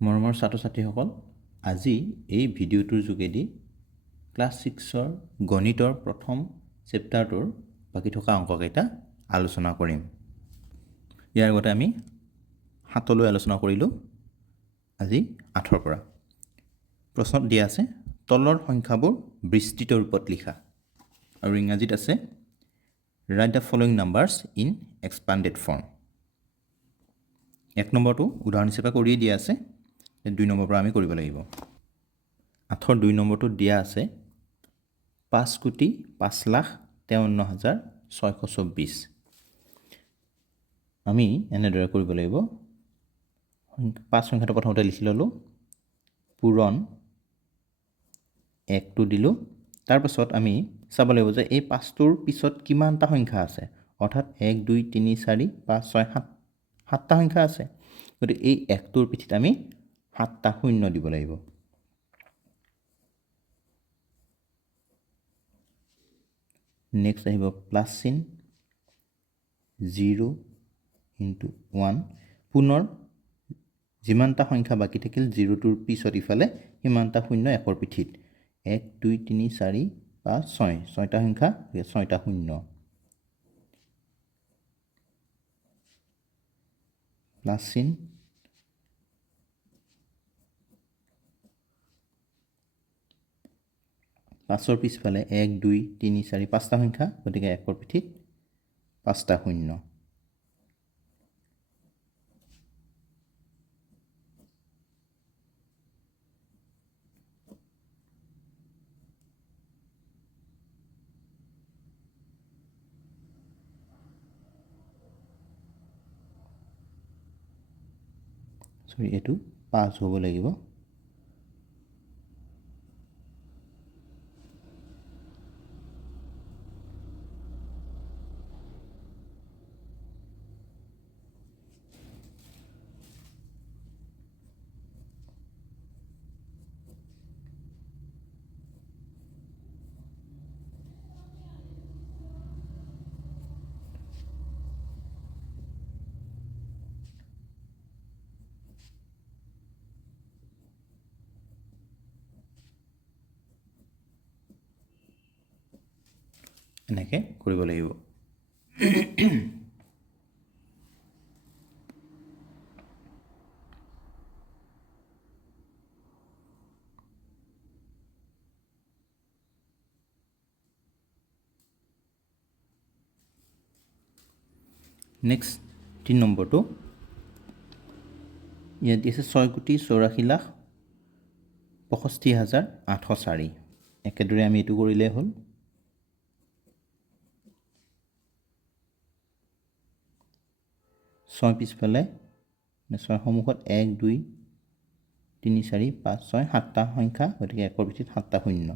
মৰমৰ ছাত্ৰ-ছাত্ৰীসকল, আজি এই ভিডিঅ'টোৰ যোগেদি ক্লাছ 6ৰ গণিতৰ প্ৰথম চেপ্টাৰটোৰ বাকী থকা অংককেইটা আলোচনা কৰিম। ইয়াৰ আগতে আমি 7লৈ আলোচনা কৰিলোঁ, আজি 8ৰ পৰা। প্ৰশ্নত দিয়া আছে তলৰ সংখ্যাবোৰ বিস্তৃত ৰূপত লিখা, আৰু ইংৰাজীত আছে write the following numbers in expanded form. 1 নম্বৰটো উদাহৰণ হিচাপে কৰিয়ে দিয়া আছে, 2 নম্বৰৰ পৰা আমি কৰিব লাগিব। 8ৰ 2 নম্বৰটোত দিয়া আছে 5,05,53,624। আমি এনেদৰে কৰিব লাগিব। 5 সংখ্যাটো প্ৰথমতে লিখি ল'লোঁ, পূৰণ 1টো দিলোঁ। তাৰপাছত আমি চাব লাগিব যে এই 5টোৰ পিছত কিমানটা সংখ্যা আছে, অৰ্থাৎ 1 2 3 4 5 6 7 7টা সংখ্যা আছে। গতিকে এই 1টোৰ পিঠিত আমি 7টা শূন্য দিব লাগিব। নেক্সট আহিব প্লাছ চিন, 0 × 1। পুনৰ যিমানটা সংখ্যা বাকী থাকিল 0টোৰ পিছত ইফালে সিমানটা শূন্য 1ৰ পিঠিত। 1 2 3 4 5 6 6টা সংখ্যা, 6টা শূন্য। প্লাছ চিন, 5ৰ পিছফালে 1 2 3 4 5টা সংখ্যা, গতিকে 1ৰ পিঠিত 5টা শূন্য। এইটো 5 হ'ব লাগিব। এনেকৈ কৰিব লাগিব। নেক্সট 3 নম্বৰটো ইয়াত দিছে 6,84,65,804। একেদৰে আমি এইটো কৰিলেই হ'ল। 6 পিছফালে 6 সন্মুখত 1 2 3 4 5 6 7টা সংখ্যা, গতিকে 1ৰ পিঠিত 7টা শূন্য।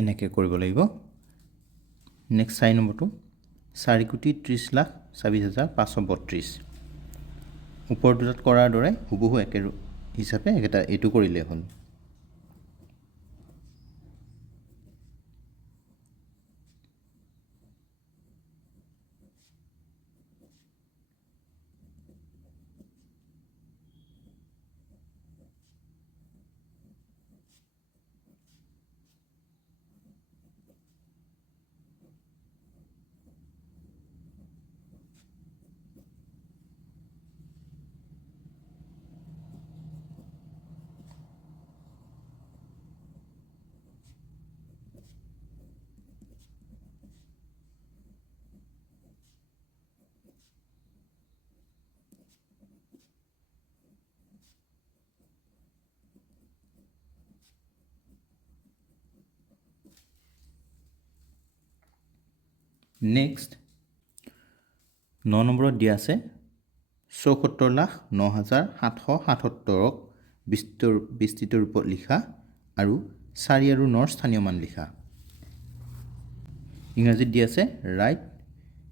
এনেকৈ কৰিব লাগিব। নেক্সট 4 নম্বৰটো 4,30,24,532। ওপৰ দুটাত কৰাৰ দৰে হুবহু একে হিচাপে এইটো কৰিলেই হ'ল। নেক্সট 9 নম্বৰত দিয়া আছে ৭৪,০৯,৭৭৭ক বিস্তৃত ৰূপত লিখা আৰু 4 আৰু 9ৰ স্থানীয় মান লিখা। ইংৰাজীত দিয়া আছে right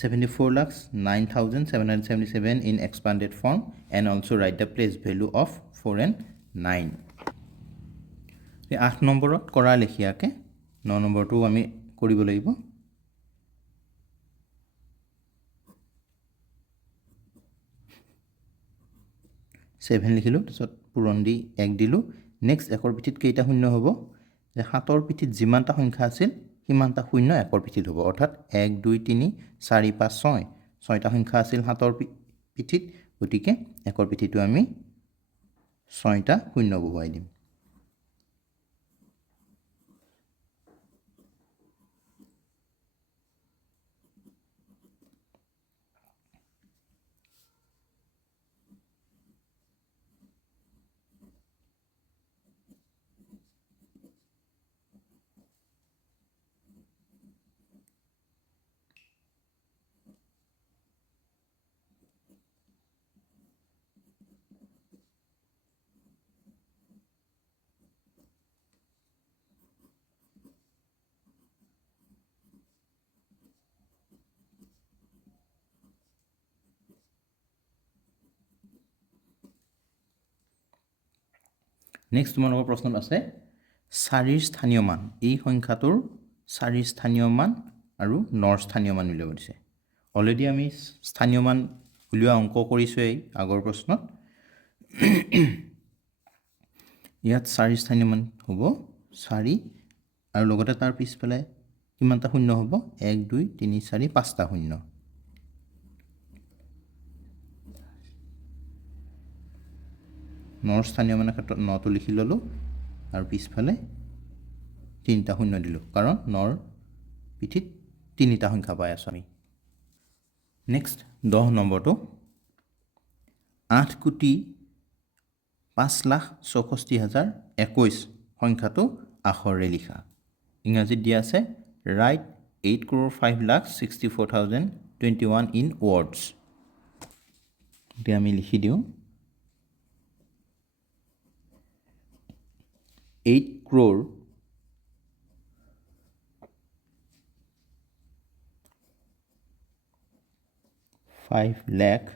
74,09,777 in expanded form and also write the place value of 4 and 9. 8 নম্বৰত কৰা লেখিয়াকে 9 নম্বৰটো আমি কৰিব লাগিব। 7 লিখিলোঁ, তাৰপিছত পূৰণ দি 1 দিলোঁ। নেক্সট 1ৰ পিঠিত কেইটা শূন্য হ'ব? যে 7ৰ পিঠিত যিমানটা সংখ্যা আছিল সিমানটা শূন্য 1ৰ পিঠিত হ'ব, অৰ্থাৎ 1 2 3 4 5 6 6টা সংখ্যা আছিল 7ৰ পিঠিত, গতিকে 1ৰ পিঠিটো আমি 6টা শূন্য বহুৱাই দিম। নেক্সট তোমালোকৰ প্ৰশ্নত আছে 4ৰ স্থানীয় মান। এই সংখ্যাটোৰ 4ৰ স্থানীয় মান আৰু 9ৰ স্থানীয় মান উলিয়াব দিছে। অলৰেডি আমি স্থানীয় মান উলিওৱা অংক কৰিছোঁৱেই আগৰ প্ৰশ্নত। ইয়াত 4ৰ স্থানীয় মান হ'ব 4 আৰু লগতে তাৰ পিছফালে কিমানটা শূন্য হ'ব? 1 2 3 4 5টা শূন্য। নৰ স্থানীয় মানৰ ক্ষেত্ৰত 9টো লিখি ল'লোঁ আৰু পিছফালে 3টা শূন্য দিলোঁ, কাৰণ 9ৰ পিঠিত 3টা সংখ্যা পাই আছোঁ আমি। নেক্সট 10 নম্বৰটো 8,05,64,021 সংখ্যাটো আখৰেৰে লিখা। ইংৰাজীত দিয়া আছে ৰাইট 8,05,64,021 ইন ৱৰ্ডছ। এতিয়া আমি লিখি দিওঁ 8 crore 5 lakh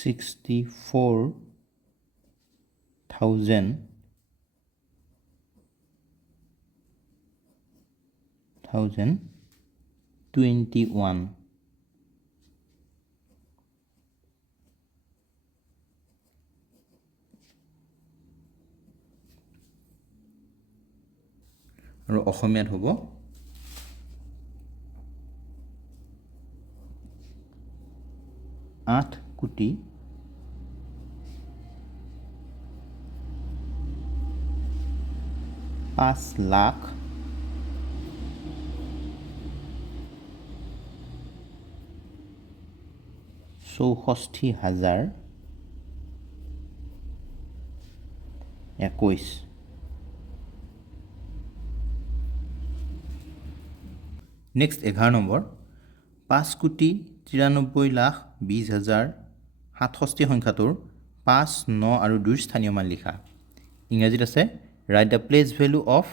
64,021 আৰু অসমীয়াত হ'ব 8,05,64,021। নেক্সট 11 নম্বৰ 5,93,20,067 সংখ্যাটোৰ 5 9 আৰু 2ৰ স্থানীয় মান লিখা। ইংৰাজীত আছে write the place value of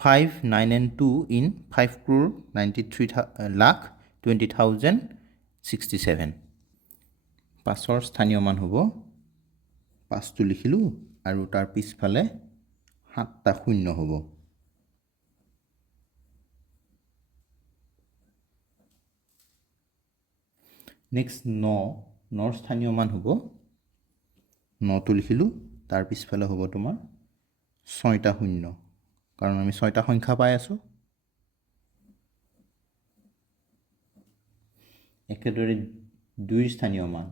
5 9 and 2 in 5,93,20,067। 5ৰ স্থানীয় মান হ'ব 5টো লিখিলোঁ আৰু তাৰ পিছফালে 7টা শূন্য হ'ব। নেক্সট 9ৰ স্থানীয় মান হ'ব 9টো লিখিলোঁ, তাৰ পিছফালে হ'ব তোমাৰ 6টা শূন্য, কাৰণ আমি 6টা সংখ্যা পাই আছোঁ। একেদৰে 2ৰ স্থানীয় মান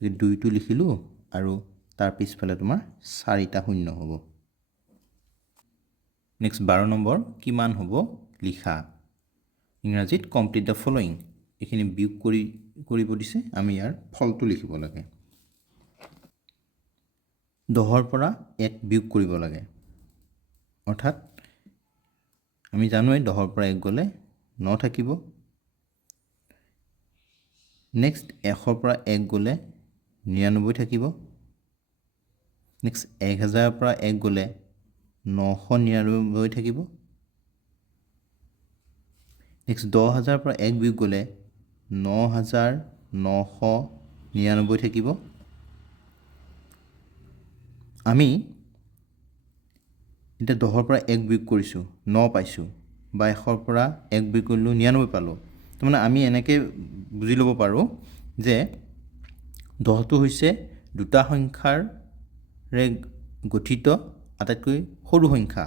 2টো লিখিলোঁ আৰু তাৰ পিছফালে তোমাৰ 4টা শূন্য হ'ব। নেক্সট 12 নম্বৰ কিমান হ'ব লিখা। ইংৰাজীত কমপ্লিট দ্য ফলোয়িং। এইখিনি বিয়োগ কৰিব দিছে, আমি ইয়াৰ ফলটো লিখিব লাগে। 10ৰ পৰা 1 বিয়োগ কৰিব লাগে। অৰ্থাৎ আমি জানোৱেই 10ৰ পৰা 1 গ'লে 9 থাকিব। নেক্সট 100ৰ পৰা 1 গ'লে 99 থাকিব। নেক্সট 1000ৰ পৰা 1 গ'লে 999 থাকিব। নেক্সট 10,000ৰ পৰা 1 বিয়োগ গ'লে 9,999 থাকিব। আমি এতিয়া 10ৰ পৰা 1 বিয়োগ কৰিছোঁ 9 পাইছোঁ, বা 100ৰ পৰা 1 বিয়োগ কৰিলোঁ 99 পালোঁ। তাৰমানে আমি এনেকৈ বুজি ল'ব পাৰোঁ যে 10টো হৈছে দুটা সংখ্যাৰে গঠিত আটাইতকৈ সৰু সংখ্যা।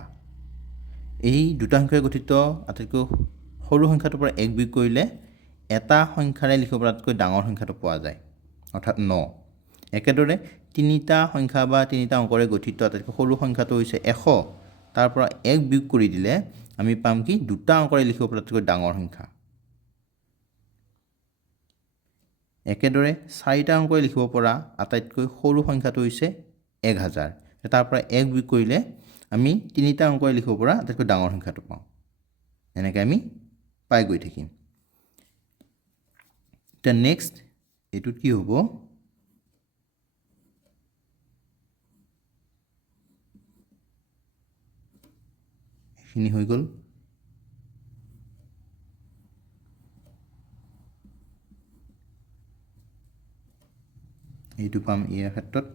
এই দুটা সংখ্যাৰে গঠিত আটাইতকৈ সৰু সংখ্যাটোৰ পৰা 1 বিয়োগ কৰিলে এটা সংখ্যাৰে লিখিব পৰাতকৈ ডাঙৰ সংখ্যাটো পোৱা যায়, অৰ্থাৎ 9। একেদৰে তিনিটা সংখ্যা বা তিনিটা অংকৰে গঠিত আটাইতকৈ সৰু সংখ্যাটো হৈছে 100। তাৰ পৰা 1 বিয়োগ কৰি দিলে আমি পাম কি দুটা অংকৰে লিখিব পৰাতকৈ ডাঙৰ সংখ্যা। একেদৰে 4টা অংকৰে লিখিব পৰা আটাইতকৈ সৰু সংখ্যাটো হৈছে 1000। তাৰ পৰা 1 বিয়োগ কৰিলে আমি তিনিটা অংকৰে লিখিব পৰা আটাইতকৈ ডাঙৰ সংখ্যাটো পাওঁ। এনেকৈ আমি পাই গৈ থাকিম। এতিয়া নেক্সট এইটোত কি হ'ব, এইখিনি হৈ গ'ল। এইটো পাম ইয়াৰ ক্ষেত্ৰত।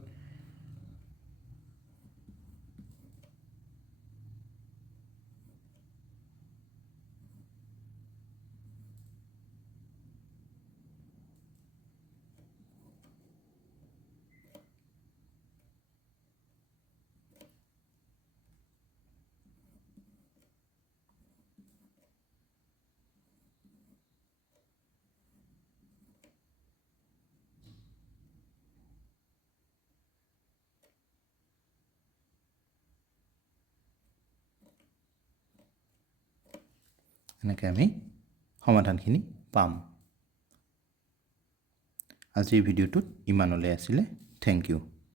এনেকৈ আমি সমাধানখিনি পাম। আজিৰ ভিডিঅ'টোত ইমানলৈ আছিলে। Thank U.